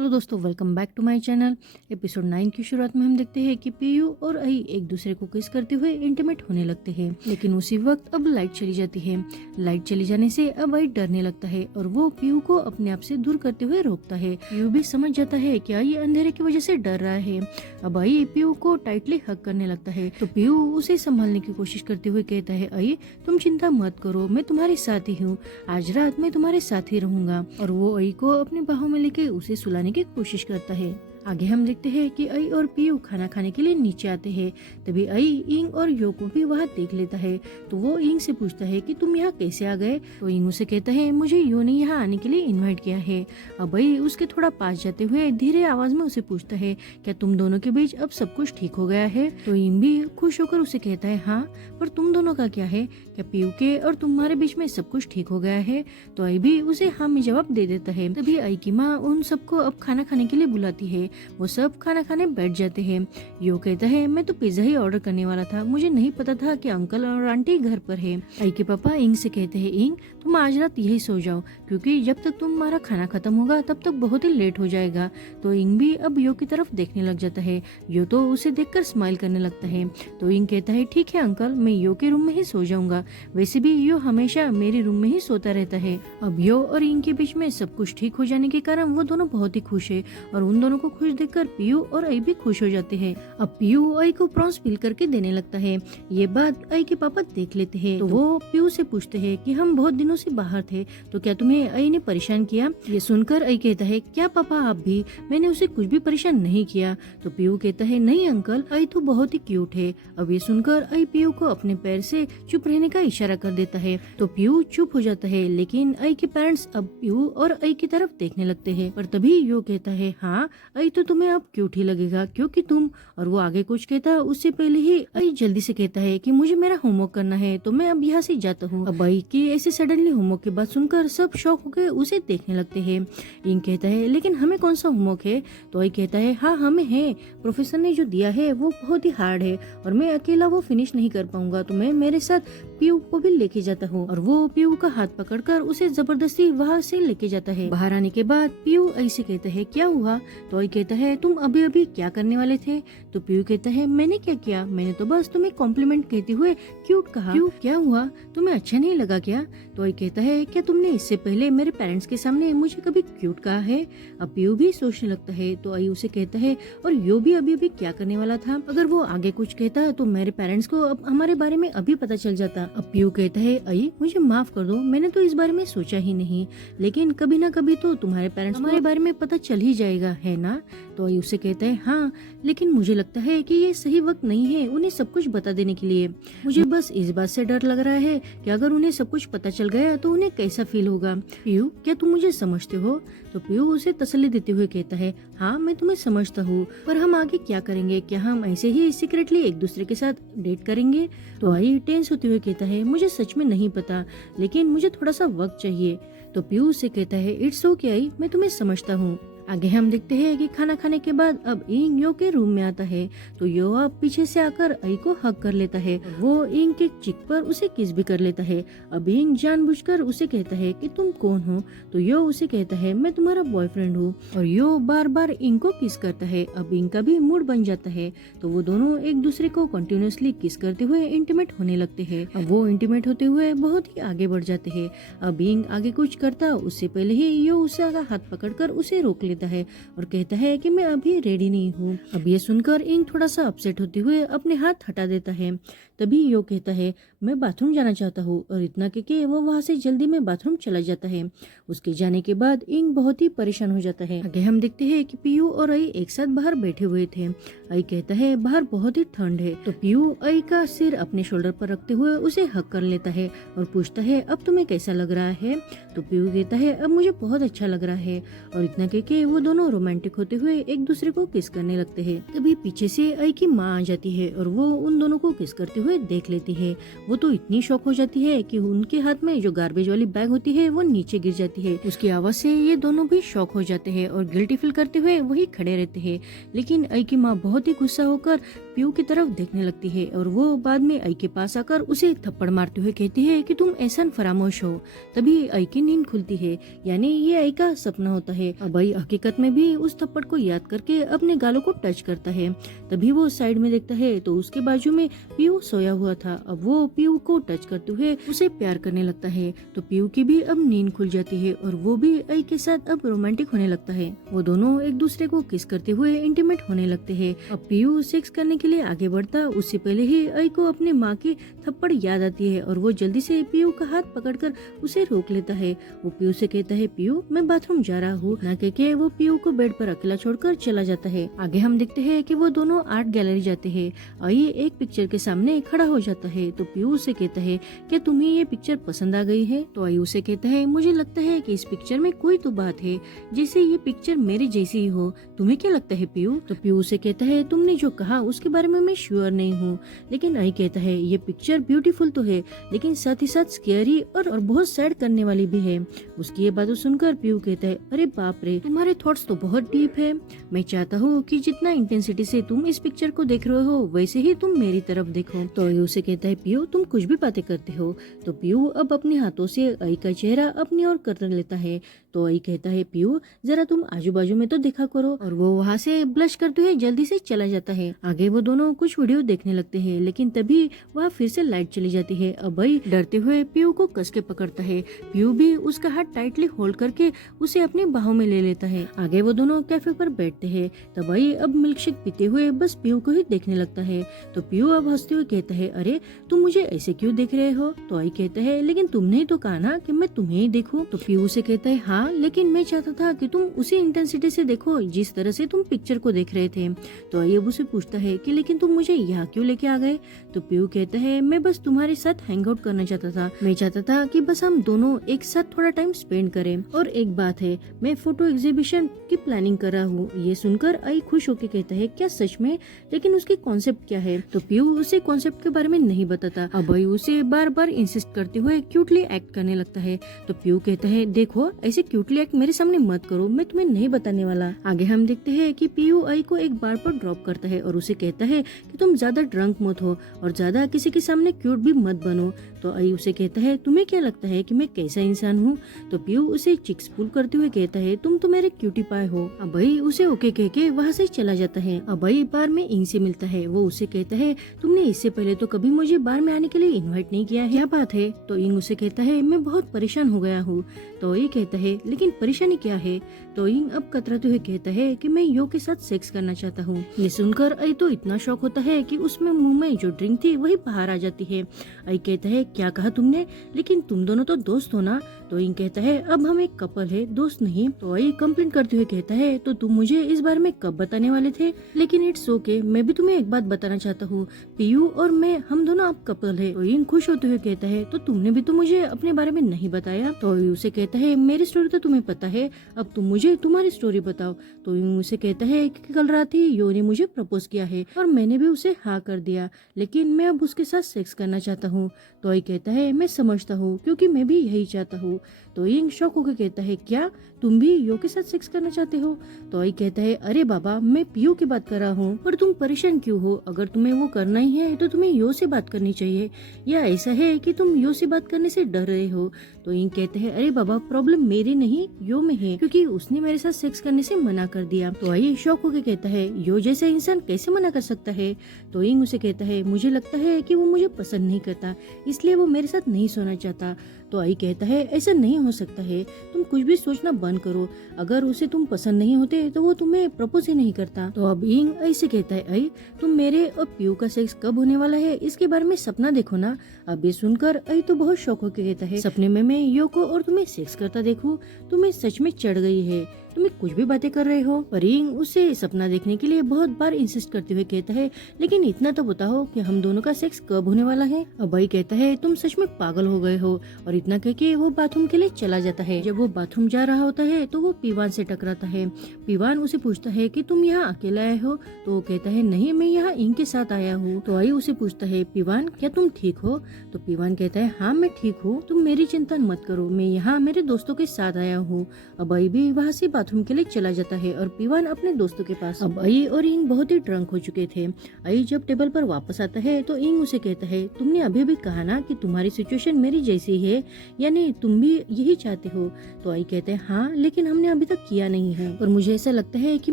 Hello दोस्तों, welcome back to my channel. Episode 9 की शुरुआत में हम देखते हैं कि पीयू और आई एक दूसरे को किस करते हुए इंटीमेट होने लगते हैं। लेकिन उसी वक्त अब लाइट चली जाती है। लाइट चली जाने से अब आई डरने लगता है और वो पीयू को अपने आप से दूर करते हुए रोकता है। पीयू भी समझ जाता है कि आई अंधेरे की वजह से डर रहा है। अब आई पीयू को टाइटली हग करने लगता है तो पीयू उसे संभालने की कोशिश करते हुए कहता है, आई तुम चिंता मत करो, मैं तुम्हारे साथ ही हूँ, आज रात मैं तुम्हारे साथ ही रहूंगा। और वो आई को अपनी बाहों में लेके उसे सुलाने की कोशिश करता है। आगे हम देखते हैं कि आई और पीयू खाना खाने के लिए नीचे आते हैं। तभी आई इंग और यो को भी वहाँ देख लेता है तो वो इंग से पूछता है कि तुम यहाँ कैसे आ गए। तो इंग उसे कहता है, मुझे यो ने यहाँ आने के लिए इनवाइट किया है। अब आई उसके थोड़ा पास जाते हुए धीरे आवाज में उसे पूछता है, क्या तुम दोनों के बीच अब सब कुछ ठीक हो गया है। तो इंग भी खुश होकर उसे कहता है, हाँ, पर तुम दोनों का क्या है, क्या पीयू के और तुम्हारे बीच में सब कुछ ठीक हो गया है। तो आई भी उसे हाँ में जवाब दे देता है। तभी आई की माँ उन सबको अब खाना खाने के लिए बुलाती है। वो सब खाना खाने बैठ जाते हैं। यो कहता है, मैं तो पिज्जा ही ऑर्डर करने वाला था, मुझे नहीं पता था कि अंकल और आंटी घर पर है। आई के पापा इंग से कहते हैं, इंग तुम आज रात यही सो जाओ, क्योंकि जब तक तुम्हारा खाना खत्म होगा तब तक बहुत ही लेट हो जाएगा। तो इंग भी अब यो की तरफ देखने लग जाता है। यो तो उसे देखकर स्माइल करने लगता है। तो इंग कहता है, ठीक है अंकल, मैं यो के रूम में ही सो जाऊंगा, वैसे भी यो हमेशा मेरे रूम में ही सोता रहता है। अब यो और इंग के बीच में सब कुछ ठीक हो जाने के कारण वो दोनों बहुत ही खुश है और उन दोनों को खुश देखकर पीयू और आई भी खुश हो जाते हैं। अब पीयू आई को प्रॉन्स पील करके देने लगता है। ये बात आई के पापा देख लेते हैं तो वो पीयू से पूछते हैं कि हम बहुत दिनों से बाहर थे, तो क्या तुम्हें आई ने परेशान किया। ये सुनकर आई कहता है, क्या पापा आप भी, मैंने उसे कुछ भी परेशान नहीं किया। तो पीयू कहता है, नहीं अंकल, आई तो बहुत ही क्यूट है। अब ये सुनकर आई पीयू को अपने पैर से चुप रहने का इशारा कर देता है तो पीयू चुप हो जाता है। लेकिन आई के पेरेंट्स अब पीयू और आई की तरफ देखने लगते हैं। पर तभी यो कहता है, हाँ आई तो तुम्हें अब क्यूट ही लगेगा क्योंकि तुम, और वो आगे कुछ कहता उससे पहले ही आई जल्दी से कहता है कि मुझे मेरा होमवर्क करना है तो मैं अब यहाँ से जाता हूँ। अब आई की ऐसे सडनली होमवर्क की बात सुनकर सब शॉक होकर उसे देखने लगते हैं। इंग कहता है, लेकिन हमें कौन सा होमवर्क है। तो आई कहता है, हाँ हमें है, प्रोफेसर ने जो दिया है वो बहुत ही हार्ड है और मैं अकेला वो फिनिश नहीं कर पाऊंगा, तो मैं मेरे साथ पीयू को भी लेके जाता हूँ। और वो पीयू का हाथ पकड़कर उसे जबरदस्ती वहाँ से लेके जाता है। बाहर आने के बाद पीयू आई से कहता है, क्या हुआ। तो आई कहता है, तुम अभी अभी क्या करने वाले थे। तो पीयू कहता है, मैंने क्या किया, मैंने तो बस तुम्हें कॉम्प्लीमेंट कहते हुए क्यूट कहा। क्यों, क्या हुआ, तुम्हें अच्छा नहीं लगा क्या। तो आई कहता है, क्या तुमने इससे पहले मेरे पेरेंट्स के सामने मुझे कभी क्यूट कहा है। अब पीयू भी सोचने लगता है तो आई उसे कहता है, और यो भी अभी अभी क्या करने वाला था, अगर वो आगे कुछ कहता तो मेरे पेरेंट्स को अब हमारे बारे में अभी पता चल जाता। अब पीयू कहता है, आई मुझे माफ कर दो, मैंने तो इस बारे में सोचा ही नहीं, लेकिन कभी ना कभी तो तुम्हारे पेरेंट्स हमारे बारे में पता चल ही जाएगा, है ना। तो आई उसे कहता है, हाँ, लेकिन मुझे लगता है कि ये सही वक्त नहीं है उन्हें सब कुछ बता देने के लिए। मुझे बस इस बात से डर लग रहा है कि अगर उन्हें सब कुछ पता चल गया तो उन्हें कैसा फील होगा। पीयू, क्या तुम मुझे समझते हो। तो पीयू उसे तसल्ली देते हुए कहता है, हाँ मैं तुम्हें समझता हूँ, पर हम आगे क्या करेंगे, क्या हम ऐसे ही सीक्रेटली एक दूसरे के साथ डेट करेंगे। तो आई टेंस होते हुए कहता है, मुझे सच में नहीं पता, लेकिन मुझे थोड़ा सा वक्त चाहिए। तो पीयू उसे कहता है, इट्स ओके आई, मैं तुम्हें समझता हूँ। आगे हम देखते हैं कि खाना खाने के बाद अब इंग यो के रूम में आता है तो यो अब पीछे से आकर आई को हग कर लेता है। वो इंग के चिक पर उसे किस भी कर लेता है। अब इंग जानबूझकर उसे कहता है कि तुम कौन हो। तो यो उसे कहता है, मैं तुम्हारा बॉयफ्रेंड हूँ। और यो बार बार इंग को किस करता है। अब इंग का भी मूड बन जाता है तो वो दोनों एक दूसरे को कंटिन्यूअसली किस करते हुए इंटीमेट होने लगते हैं। अब वो इंटीमेट होते हुए बहुत ही आगे बढ़ जाते हैं। अब इंग आगे कुछ करता उससे पहले ही यो उसे हाथ पकड़कर उसे रोक लेता है और कहता है कि मैं अभी रेडी नहीं हूँ। अब ये सुनकर इंग थोड़ा सा अपसेट होते हुए अपने हाथ हटा देता है। तभी यो कहता है, मैं बाथरूम जाना चाहता हूँ, और इतना कहके वो वहाँ से जल्दी में बाथरूम चला जाता है। उसके जाने के बाद इंग बहुत ही परेशान हो जाता है। आगे हम देखते हैं कि पीयू और आई एक साथ बाहर बैठे हुए थे। आई कहता है, बाहर बहुत ही ठंड है। तो पीयू आई का सिर अपने शोल्डर पर रखते हुए उसे हक कर लेता है और पूछता है, अब तुम्हें कैसा लग रहा है। तो पीयू कहता है, अब मुझे बहुत अच्छा लग रहा है। और इतना कहके वो दोनों रोमांटिक होते हुए एक दूसरे को किस करने लगते हैं। तभी पीछे से आई की माँ आ जाती है और वो उन दोनों को किस करते हुए हुए देख लेती है। वो तो इतनी शॉक हो जाती है कि उनके हाथ में जो गार्बेज वाली बैग होती है वो नीचे गिर जाती है। उसकी आवाज से ये दोनों भी शॉक हो जाते हैं और गिल्टी फील करते हुए वही खड़े रहते हैं। लेकिन आई की माँ बहुत ही गुस्सा होकर पीयू की तरफ देखने लगती है और वो बाद में आई के पास आकर उसे थप्पड़ मारते हुए कहती है कि तुम ऐसा फरामोश हो। तभी आई की नींद खुलती है, यानी ये आई का सपना होता है। अब आई हकीकत में भी उस थप्पड़ को याद करके अपने गालों को टच करता है। तभी वो साइड में देखता है तो उसके बाजू में पीयू सोया हुआ था। अब वो पीयू को टच करते हुए उसे प्यार करने लगता है। तो पीयू की भी अब नींद खुल जाती है और वो भी आई के साथ अब रोमांटिक होने लगता है। वो दोनों एक दूसरे को किस करते हुए इंटीमेट होने लगते हैं। अब पीयू सेक्स करने के लिए आगे बढ़ता उससे पहले ही आई को अपने माँ की थप्पड़ याद आती है और वो जल्दी से पीयू का हाथ पकड़कर उसे रोक लेता है। वो पीयू से कहता है, पीयू मैं बाथरूम जा रहा हूँ। ना कहके वो पीयू को बेड पर अकेला छोड़कर चला जाता है। आगे हम देखते हैं कि वो दोनों आर्ट गैलरी जाते हैं। आई एक पिक्चर के सामने खड़ा हो जाता है तो पीयू से कहता है, क्या तुम्हें ये पिक्चर पसंद आ गई है? तो आई उसे कहता है, मुझे लगता है कि इस पिक्चर में कोई तो बात है, जैसे ये पिक्चर मेरी जैसी ही हो। तुम्हें क्या लगता है पीयू? तो पीयू से कहता है, तुमने जो कहा उसके बारे में मैं श्योर नहीं हूँ। लेकिन आई कहता है, ये पिक्चर ब्यूटीफुल तो है लेकिन साथ ही साथ स्केरी और बहुत सैड करने वाली भी है। उसकी ये बातें सुनकर पीयू कहता है, अरे बाप रे, तुम्हारे थॉट्स तो बहुत डीप है। मैं चाहता हूँ कि जितना इंटेंसिटी से तुम इस पिक्चर को देख रहे हो वैसे ही तुम मेरी तरफ देखो। तो आई उसे कहता है, पीयू तुम कुछ भी बातें करते हो। तो पीयू अब अपने हाथों से आई का चेहरा अपनी ओर कर लेता है। तो आई कहता है, पीयू जरा तुम आजू बाजू में तो देखा करो। और वो वहाँ से ब्लश करते हुए जल्दी से चला जाता है। आगे वो दोनों कुछ वीडियो देखने लगते हैं लेकिन तभी वहाँ फिर से लाइट चली जाती है। अब आई डरते हुए पीयू को कस के पकड़ता है। पीयू भी उसका हाथ टाइटली होल्ड करके उसे अपनी बाहों में ले लेता है। आगे वो दोनों कैफे पर बैठते हैं। तब आई अब मिल्कशेक पीते हुए बस पीयू को ही देखने लगता है। तो पीयू अब हंसते हुए कहता है, अरे तुम मुझे ऐसे क्यों देख रहे हो? तो आई कहता है, लेकिन तुमने ही तो कहा ना कि मैं तुम्हें ही देखूं। तो पीयू से कहता है, हाँ लेकिन मैं चाहता था कि तुम उसी इंटेंसिटी से देखो जिस तरह से तुम पिक्चर को देख रहे थे। तो आई अब उसे पूछता है कि लेकिन तुम मुझे यहाँ क्यों लेके आ गए? तो पीयू कहता है, मैं बस तुम्हारे साथ हैंग आउट करना चाहता था। मैं चाहता था कि बस हम दोनों एक साथ थोड़ा टाइम स्पेंड करें। और एक बात है, मैं फोटो एग्जीबिशन की प्लानिंग कर रहा हूँ। ये सुनकर आई खुश होकर कहता है, क्या सच में? लेकिन उसकी कॉन्सेप्ट क्या है? तो पीयू उसे कॉन्सेप्ट के बारे में नहीं बताता। अब आई उसे बार बार इंसिस्ट करते हुए क्यूटली एक्ट करने लगता है। तो पीयू कहता है, देखो ऐसे क्यूटली एक्ट मेरे सामने मत करो, मैं तुम्हें नहीं बताने वाला। आगे हम देखते हैं कि पीयू आई को एक बार पर ड्रॉप करता है और उसे कहता है कि तुम ज्यादा ड्रंक मत हो और ज्यादा किसी के सामने क्यूट भी मत बनो। तो आई उसे कहता है, तुम्हें क्या लगता है कि मैं कैसा इंसान हूँ? तो पीयू उसे चिक्स पुल करते हुए कहता है, तुम तो मेरे क्यूटी पाए हो। अब आई उसे ओके कह के वहाँ से चला जाता है। अब आई बार में इंग से मिलता है। वो उसे कहता है, तुमने इससे पहले तो कभी मुझे बार में आने के लिए इन्वाइट नहीं किया है, क्या बात है? तो इंग उसे कहता है, मैं बहुत परेशान हो गया हूँ। तो ये कहता है, लेकिन परेशानी क्या है? तो इंग अब कतराते हुए कहता है कि मैं यो के साथ सेक्स करना चाहता हूँ। ये सुनकर आई तो इतना शॉक होता है कि उसमें मुंह में जो ड्रिंक थी वही बाहर आ जाती है। आई कहता है, क्या कहा तुमने? लेकिन तुम दोनों तो दोस्त हो ना? तो इंग कहता है, अब हम एक कपल है, दोस्त नहीं। तो आई कंप्लेंट करते हुए कहता है, तो तुम मुझे इस बारे में कब बताने वाले थे? लेकिन इट्स ओके, मैं भी तुम्हें एक बात बताना चाहता हूँ, पीयू और मैं हम दोनों अब कपल है। तो इंग खुश होते हुए कहता है, तो तुमने भी तो मुझे अपने बारे में नहीं बताया। तो आई उसे कहता है, मेरी स्टोरी तो तुम्हें पता है, अब तुम मुझे तुम्हारी स्टोरी बताओ। तो इंग उसे कहता है कि कल रात ही यो ने मुझे प्रपोज किया है और मैंने भी उसे हाँ कर दिया, लेकिन मैं अब उसके साथ सेक्स करना चाहता हूँ। तो आई कहता है, मैं समझता हूँ क्योंकि मैं भी यही चाहता हूँ। तो इंग शॉक होकर कहता है, क्या तुम भी यो के साथ सेक्स करना चाहते हो? तो आई कहता है, अरे बाबा मैं पीयू की बात कर रहा हूँ, पर तुम परेशान क्यों हो? अगर तुम्हें वो करना ही है तो तुम्हें यो से बात करनी चाहिए, या ऐसा है कि तुम यो से बात करने से डर रहे हो? तो इंग कहते हैं, अरे बाबा प्रॉब्लम मेरी नहीं यो में है, क्योंकि उसने मेरे साथ सेक्स करने से मना कर दिया। तो आई शॉक होकर कहता है, यो जैसा इंसान कैसे मना कर सकता है? तो इंग उसे कहता है, मुझे लगता है कि वो मुझे पसंद नहीं करता, इसलिए वो मेरे साथ नहीं सोना चाहता। तो आई कहता है, ऐसा नहीं हो सकता है, तुम कुछ भी सोचना बंद करो, अगर उसे तुम पसंद नहीं होते तो वो तुम्हें प्रपोज ही नहीं करता। तो अब इंग ऐसे कहता है, आई तुम मेरे और पीयू का सेक्स कब होने वाला है इसके बारे में सपना देखो ना। अब ये सुनकर आई तो बहुत शौक होकर कहता है, सपने में मैं यो को और तुम्हें सेक्स करता देखूं, तुम्हें सच में चढ़ गई है। तुम्हें कुछ भी बातें कर रहे हो। पर इंग उसे सपना देखने के लिए बहुत बार इंसिस्ट करते हुए कहता है, लेकिन इतना तो बताओ कि हम दोनों का सेक्स कब होने वाला है। अब भाई कहता है, तुम सच में पागल हो गए हो, और इतना कह के वो बाथरूम के लिए चला जाता है। जब वो बाथरूम जा रहा होता है तो वो पीवान से टकराता है। पीवान उसे पूछता है कि तुम यहाँ अकेला आए हो, तो वो कहता है नहीं, मैं यहाँ इंग के साथ आया हूँ। तो आई उसे पूछता है, पीवान क्या तुम ठीक हो? तो पीवान कहता है, हाँ मैं ठीक हूँ, तुम मेरी चिंता मत करो, मैं यहाँ मेरे दोस्तों के साथ आया हूँ। अब आई भी वहाँ से बाथरूम के लिए चला जाता है और पीवान अपने दोस्तों के पास। अब आई और इंग बहुत ही ड्रंक हो चुके थे। आई जब टेबल पर वापस आता है तो इंग उसे कहता है, तुमने अभी भी कहा ना कि तुम्हारी सिचुएशन मेरी जैसी है, यानी तुम भी यही चाहते हो? तो आई कहते हैं, हाँ लेकिन हमने अभी तक किया नहीं है, और मुझे ऐसा लगता है कि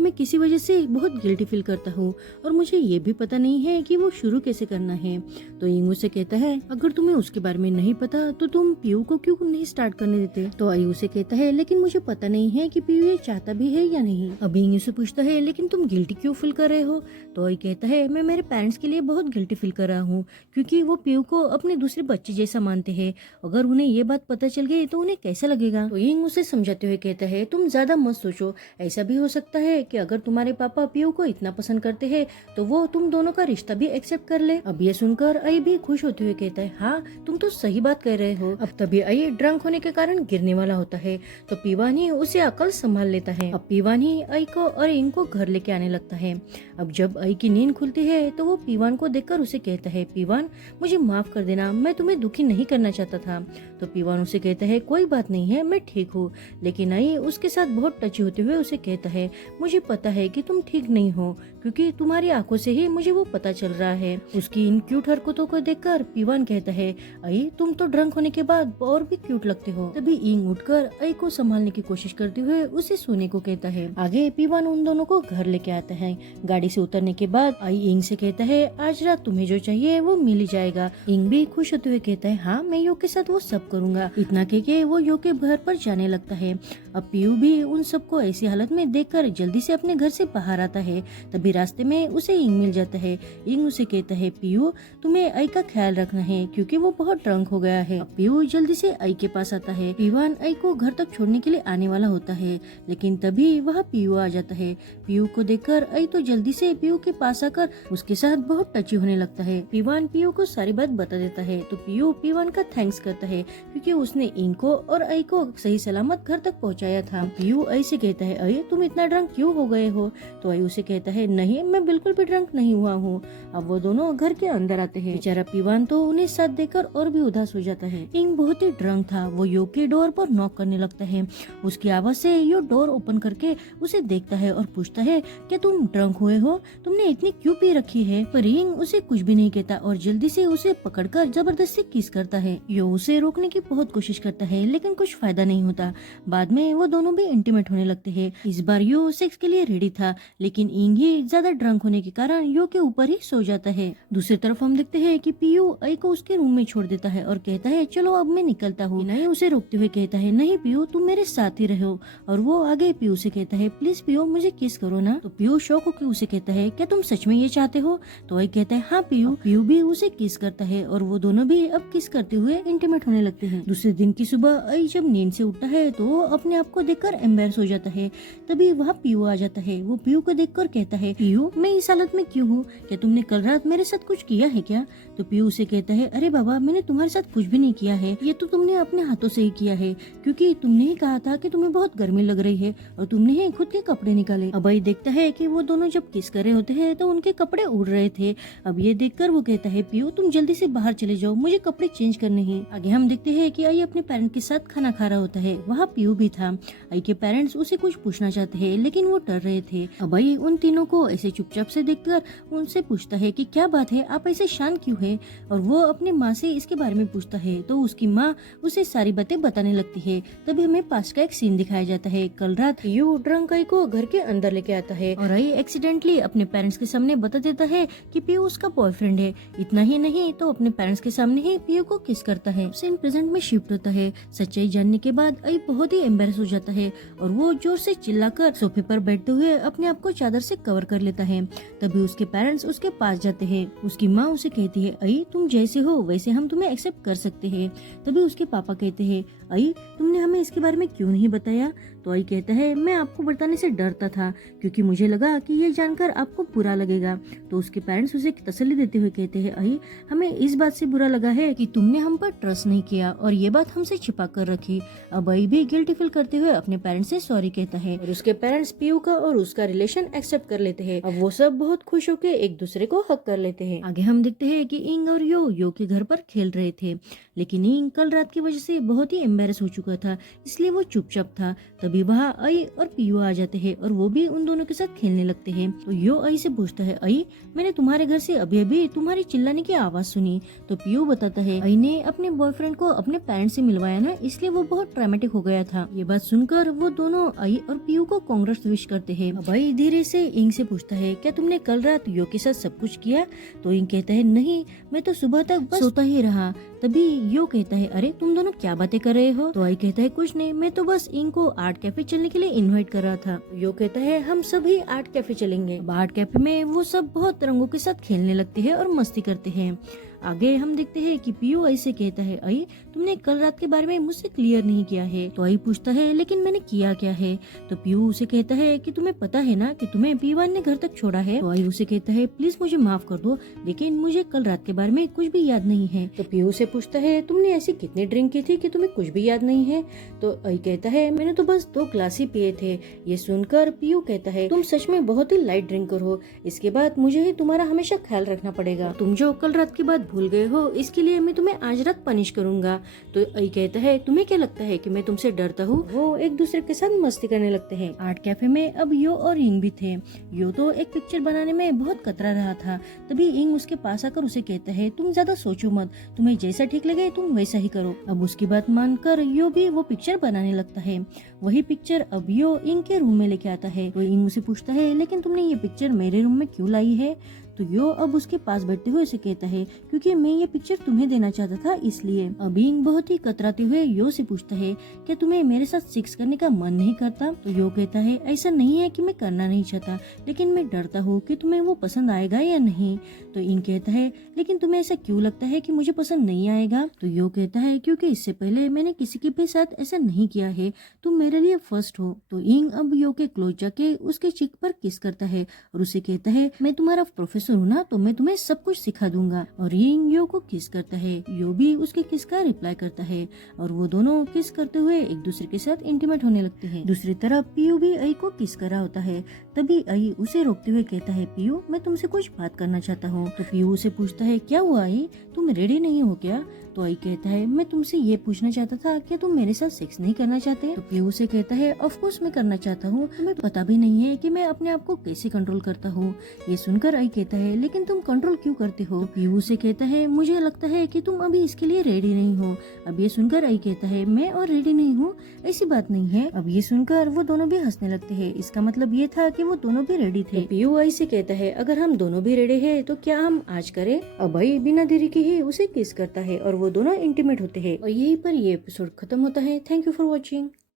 मैं किसी वजह से बहुत गिल्टी फील करता हूँ, और मुझे ये भी पता नहीं है कि वो शुरू कैसे करना है। तो इंग उसे कहता है, अगर तुम्हें उसके बारे में नहीं पता तो तुम पीयू को क्यों नहीं स्टार्ट करने देते? तो आई उसे कहता है, लेकिन मुझे पता नहीं है कि पीयू ये चाहता भी है या नहीं। अब इंग उसे पूछता है, लेकिन तुम गिल्टी क्यों फील कर रहे हो? तो आई कहता है, मैं मेरे पेरेंट्स के लिए बहुत गिल्टी फील कर रहा हूँ, क्योंकि वो पीयू को अपने दूसरे बच्चे जैसा मानते हैं। अगर उन्हें ये बात पता चल गई तो उन्हें कैसा लगेगा? तो इंग उसे समझाते हुए कहता है, तुम ज्यादा मत सोचो, ऐसा भी हो सकता है कि अगर तुम्हारे पापा पीयू को इतना पसंद करते हैं तो वो तुम दोनों का रिश्ता भी एक्सेप्ट कर ले। अब ये सुनकर आई भी खुश होते हुए कहता है, हाँ तुम तो सही बात कह रहे हो। अब तभी आई ड्रंक होने के कारण गिरने वाला होता है, तो पीवान ही उसे अकल संभाल लेता है। अब पीवान ही आई को और इंग को घर लेके आने लगता है। अब जब आई की नींद खुलती है तो वो पीवान को देखकर उसे कहता है, पीवान मुझे माफ कर देना, मैं तुम्हें दुखी नहीं करना चाहता था। तो पीवान उसे कहता है, कोई बात नहीं है, मैं ठीक हूँ। लेकिन आई उसके साथ बहुत टची होते हुए उसे कहता है, मुझे पता है कि तुम ठीक नहीं हो, क्योंकि तुम्हारी आंखों से ही मुझे वो पता चल रहा है। उसकी इन क्यूट हरकतों को देखकर पीवान कहता है, आई तुम तो ड्रंक होने के बाद और भी क्यूट लगते हो। तभी इंग उठकर आई को संभालने की कोशिश करते हुए उसे सोने को कहता है। आगे पीवान उन दोनों को घर लेके आता है। गाड़ी से उतरने के बाद आई इंग से कहता है, आज रात तुम्हें जो चाहिए वो मिल ही जाएगा। इंग भी खुश होते हुए कहता है, हाँ मैं यो के साथ वो सब करूंगा। इतना कह के वो यो के घर पर जाने लगता है। अब पीयू भी उन सबको ऐसी हालत में देखकर जल्दी से अपने घर से बाहर आता है। तभी रास्ते में उसे इंग मिल जाता है। इंग उसे कहता है, पीयू तुम्हें आई का ख्याल रखना है, क्योंकि वो बहुत ड्रंक हो गया है। पीयू जल्दी से आई के पास आता है। पीवान आई को घर तक छोड़ने के लिए आने वाला होता है, लेकिन तभी वह पीयू आ जाता है। पीयू को देखकर आई तो जल्दी से पीयू के पास आकर उसके साथ बहुत टची होने लगता है। पीवान पीयू को सारी बात बता देता है, तो पीयू पीवान का थैंक्स करता है, क्योंकि उसने इंग को और आई को सही सलामत घर तक पहुंचाया था। पीयू आई से कहता है, आई तुम इतना ड्रंक क्यों हो गए हो? तो आई उसे कहता है, नहीं मैं बिल्कुल भी ड्रंक नहीं हुआ हूँ। अब वो दोनों घर के अंदर आते हैं। बेचारा पीवान तो उन्हें साथ देकर और भी उदास हो जाता है। इंग बहुत ही ड्रंक था। वो यो के डोर पर नॉक करने लगता है। उसकी आवाज से यो डोर ओपन करके उसे देखता है और पूछता है, क्या तुम ड्रंक हुए हो? तुमने इतनी क्यों पी रखी है? पर इंग उसे कुछ भी नहीं कहता और जल्दी से उसे पकड़कर जबरदस्ती किस करता है। यो उसे रोकने की बहुत कोशिश करता है, लेकिन कुछ फायदा नहीं होता। बाद में वो दोनों भी इंटीमेट होने लगते हैं। इस बार यो सेक्स के लिए रेडी था, लेकिन इंग ही ज्यादा ड्रंक होने के कारण यो के ऊपर ही सो जाता है। दूसरी तरफ हम देखते हैं कि पीयू आई को उसके रूम में छोड़ देता है और कहता है, चलो अब मैं निकलता हूँ। नहीं उसे रोकते हुए कहता है, नहीं पीयू तुम मेरे साथ ही रहो। और वो आगे पीयू से कहता है, प्लीज पीयू मुझे किस करो ना। तो पीयू शौक होकर उसे कहता है, क्या तुम सच में ये चाहते हो? तो आई कहता है, हाँ पीयू। पीयू भी उसे किस करता है और वो दोनों भी अब किस करते हुए इंटीमेट होने लगते हैं। दूसरे दिन की सुबह आई जब नींद से उठता है तो वो अपने आप को देखकर एम्बेरस हो जाता है। तभी वहाँ पीयू आ जाता है। वो पीयू को देखकर कहता है, पीयू मैं इस हालत में क्यों हूँ? क्या तुमने कल रात मेरे साथ कुछ किया है क्या? तो पीयू उसे कहता है, अरे बाबा मैंने तुम्हारे साथ कुछ भी नहीं किया है, ये तो तुमने अपने हाथों से ही किया है, क्योंकि तुमने ही कहा था कि तुम्हें बहुत गर्मी लग रही है और तुमने ही खुद के कपड़े निकाले। अब आई देखता है कि वो दोनों जब किस कर रहे होते हैं तो उनके कपड़े उड़ रहे थे। अब ये देखकर वो कहता है, पीयू तुम जल्दी से बाहर चले जाओ, मुझे कपड़े चेंज करने हैं। आगे हम देखते हैं कि आई अपने पेरेंट्स के साथ खाना खा रहा होता है। वहाँ पीयू भी था। आई के पेरेंट्स उसे कुछ पूछना चाहते हैं, लेकिन वो डर रहे थे। अब आई उन तीनों को ऐसे चुपचाप से देखकर उनसे पूछता है कि क्या बात है, आप ऐसे शांत क्यों है? और वो अपनी माँ से इसके बारे में पूछता है तो उसकी माँ उसे सारी बातें बताने लगती है। तभी हमें पास का एक सीन दिखाया जाता है। कल रात पीयू ड्रंक आई को घर के अंदर लेके आता है और आई एक्सीडेंटली अपने पेरेंट्स के सामने बता देता है कि पीयू उसका बॉयफ्रेंड है। इतना ही नहीं तो अपने पेरेंट्स के सामने ही पीयू को किस करता है। सीन प्रेजेंट में शिफ्ट होता है। सच्चाई जानने के बाद आई बहुत ही एम्बेरस हो जाता है और वो जोर से चिल्लाकर सोफे पर बैठते हुए अपने आप को चादर से कवर कर लेता है। तभी उसके पेरेंट्स उसके पास जाते हैं। उसकी माँ उसे कहती है, आई तुम जैसे हो वैसे हम तुम्हें एक्सेप्ट कर सकते हैं। तभी उसके पापा कहते हैं, आई तुमने हमें इसके बारे में क्यों नहीं बताया? तो तो आई कहता है मैं आपको बताने से डरता था क्योंकि मुझे लगा कि ये जानकर आपको बुरा लगेगा। तो उसके पेरेंट्स उसे तसल्ली देते हुए कहते हैं आई हमें इस बात से बुरा लगा है कि तुमने हम पर ट्रस्ट नहीं किया और ये बात हमसे छिपा कर रखी। अब आई भी गिल्टी फील करते हुए अपने पेरेंट्स से सॉरी कहता है और उसके पेरेंट्स पीयू का और उसका रिलेशन एक्सेप्ट कर लेते हैं। अब वो सब बहुत खुश होकर एक दूसरे को हक कर लेते हैं। आगे हम देखते हैं कि इंग और यो के घर पर खेल रहे थे, लेकिन इंग कल रात की वजह से बहुत ही एम्बेरस हो चुका था, इसलिए वो चुपचाप था। तभी वहाँ आई और पीयू आ जाते हैं और वो भी उन दोनों के साथ खेलने लगते हैं। तो यो आई से पूछता है आई मैंने तुम्हारे घर से अभी अभी तुम्हारी चिल्लाने की आवाज सुनी। तो पीयू बताता है आई ने अपने बॉयफ्रेंड को अपने पेरेंट्स से मिलवाया ना, इसलिए वो बहुत ट्रॉमेटिक हो गया था। ये बात सुनकर वो दोनों आई और पीयू को कांग्रेस विश करते हैं। अब आई धीरे से इंग से पूछता है क्या तुमने कल रात यो के साथ सब कुछ किया? तो इंग कहता है नहीं, मैं तो सुबह तक बस सोता ही रहा। तभी यो कहता है अरे तुम दोनों क्या बातें कर रहे हो? तो आई कहता है कुछ नहीं, मैं तो बस इंग को आर्ट कैफे चलने के लिए इनवाइट कर रहा था। यो कहता है हम सभी आर्ट कैफे चलेंगे। आर्ट कैफे में वो सब बहुत रंगों के साथ खेलने लगते हैं और मस्ती करते हैं। आगे हम देखते हैं कि पीयू आई से कहता है आई तुमने कल रात के बारे में मुझसे क्लियर नहीं किया है। तो आई पूछता है लेकिन मैंने किया क्या है? तो पीयू उसे कहता है कि तुम्हें पता है ना कि तुम्हें पीवान ने घर तक छोड़ा है। तो आई उसे कहता है प्लीज मुझे माफ कर दो, लेकिन मुझे कल रात के बारे में कुछ भी याद नहीं है। तो पीयू से पूछता है तुमने ऐसी कितनी ड्रिंक की थी कि तुम्हें कुछ भी याद नहीं है? तो आई कहता है मैंने तो बस 2 ग्लास ही पिए थे। ये सुनकर पीयू कहता है तुम सच में बहुत ही लाइट ड्रिंकर हो, इसके बाद मुझे ही तुम्हारा हमेशा ख्याल रखना पड़ेगा। तुम जो कल रात के बाद भूल गए हो इसके लिए मैं तुम्हें आज रात पनिश करूंगा। तो आई कहता है तुम्हें क्या लगता है कि मैं तुमसे डरता हूँ? वो एक दूसरे के साथ मस्ती करने लगते हैं। आर्ट कैफे में अब यो और इंग भी थे। यो तो एक पिक्चर बनाने में बहुत कतरा रहा था। तभी इंग उसके पास आकर उसे कहता है तुम ज्यादा सोचो मत, तुम्हें जैसा ठीक लगे तुम वैसा ही करो। अब उसकी बात मानकर यो भी वो पिक्चर बनाने लगता है। वही पिक्चर अब यो इंग के रूम में लेके आता है। तो इंग उसे पूछता है लेकिन तुमने ये पिक्चर मेरे रूम में क्यों लाई है? तो यो अब उसके पास बैठते हुए उसे कहता है क्योंकि मैं ये पिक्चर तुम्हें देना चाहता था इसलिए। अब इंग बहुत ही कतराते हुए यो से पूछता है क्या तुम्हें मेरे साथ सेक्स करने का मन नहीं करता? तो यो कहता है ऐसा नहीं है कि मैं करना नहीं चाहता, लेकिन मैं डरता हूँ कि तुम्हें वो पसंद आएगा या नहीं। तो इंग कहता है लेकिन तुम्हें ऐसा क्यों लगता है कि मुझे पसंद नहीं आएगा? तो यो कहता है क्योंकि इससे पहले मैंने किसी के भी साथ ऐसा नहीं किया है, तुम मेरे लिए फर्स्ट हो। तो इंग अब यो के क्लोज जाके उसके चिक पर किस करता है और उसे कहता है मैं तुम्हारा प्रोफेसर हूँ ना, तो मैं तुम्हें सब कुछ सिखा दूंगा। और इंग यो को किस करता है, यो भी उसके किस का रिप्लाई करता है और वो दोनों किस करते हुए एक दूसरे के साथ इंटीमेट होने लगते हैं। दूसरी तरफ पीयू भी आई को किस कर रहा होता है। तभी आई उसे रोकते हुए कहता है पीयू मैं तुमसे कुछ बात करना चाहता हूँ। तो पीयू उसे पूछता है क्या हुआ आई, तुम रेडी नहीं हो क्या? तो आई कहता है मैं तुमसे ये पूछना चाहता था क्या तुम मेरे साथ सेक्स नहीं करना चाहते? तो पीयू से कहता है ऑफ कोर्स मैं करना चाहता हूँ, तुम्हें पता भी नहीं है कि मैं अपने आप को कैसे कंट्रोल करता हूँ। ये सुनकर आई कहता है लेकिन तुम कंट्रोल क्यों करते हो? तो पीयू से कहता है मुझे लगता है कि तुम अभी इसके लिए रेडी नहीं हो। अब ये सुनकर आई कहता है मैं और रेडी नहीं हूँ, ऐसी बात नहीं है। अब ये सुनकर वो दोनों भी हंसने लगते हैं। इसका मतलब ये था कि वो दोनों भी रेडी थे। पीयू आई से कहता है अगर हम दोनों भी रेडी है तो क्या हम आज करें? अब आई बिना देरी के ही उसे किस करता है और वो दोनों इंटीमेट होते हैं। और यहीं पर ये एपिसोड खत्म होता है। Thank you for watching.